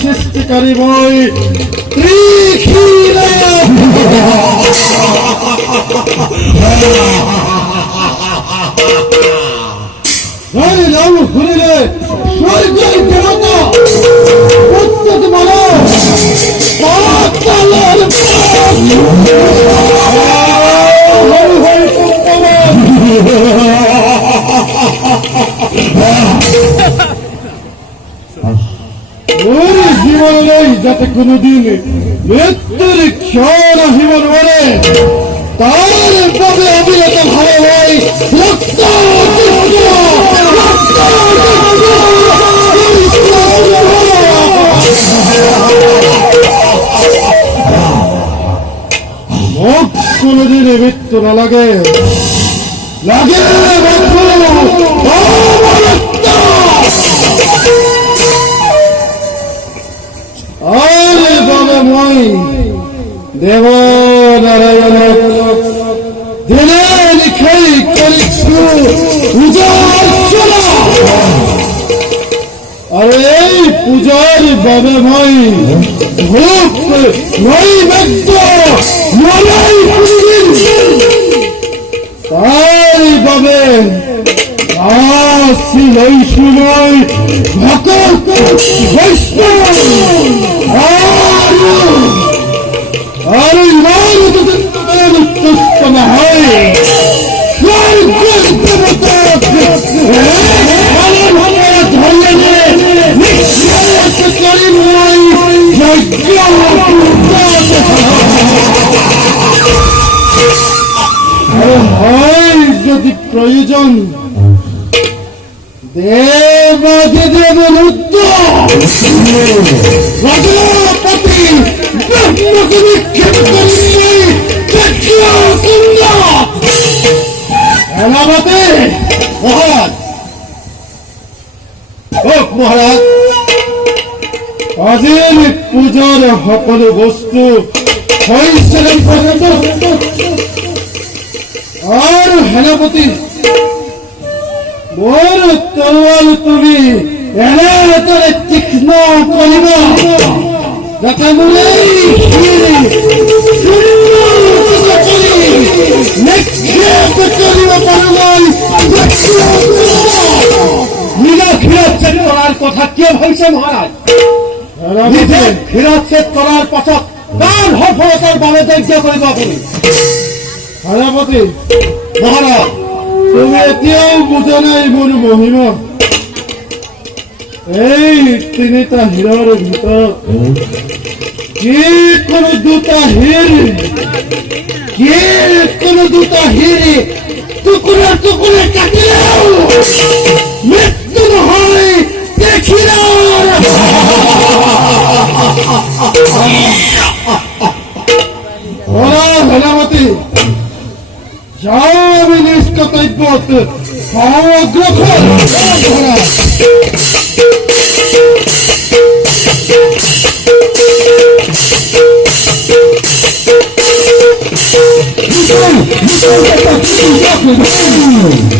সৃষ্টিকারী বই নাম ঘুরিলে স্বর্গের দেবতা প্রত্যেক মানব জীবন নেই যাতে কোনদিন মৃত্যুর ক্ষণ জীবন বলে তার পদে অবিরত ভালো হয় মুখ কোনদিন মৃত্যু না লাগে লাগে আরে বাবাময় দেব নারায়ণ দিনে লিখাই করিছু পূজা আরে এই পূজার বাবাময় ধূপ নৈবেদ্য মলাই তাই বাবে আসি এই সময় ভক্ত বৈষ্ণব আর ইমান তুষ্ট না হয় যদি প্রয়োজন দেবাদিদেব প্রজাপতি ব্রহ্মকে নিক্ষেপ মহারাজ আজিৰ পূজাৰ সকলো বস্তু হৈছিলে আৰু সেনাপতি মোৰ তৰোৱাল তুমি এনেদৰে তীক্ষ্ণ কৰিবা যাতে মোৰে নিক্ষেপ কৰিব পাৰোঁ ক্ষীরচ্ছেদ করার কথা কে ভাবছে মহারাজ? ক্ষীরচ্ছেদ করার পাছত কার সফলতার বাবে যজ্ঞ কৰিব আপুনি? সেনাপতি মহারাজ তুমি এতিয়াও বুজা নাই মোৰ মহিমা। এই তিনিটা হীৰৰ ভিতৰত কোনো দুটা হীৰ টুকুৰা টুকুৰা কাটিলেও মৃত্যু নহয় দেখি সেনাপতি যাও আমি নিজ কৰ্তব্যত অগ্ৰসৰ। You know what the fuck you talking about?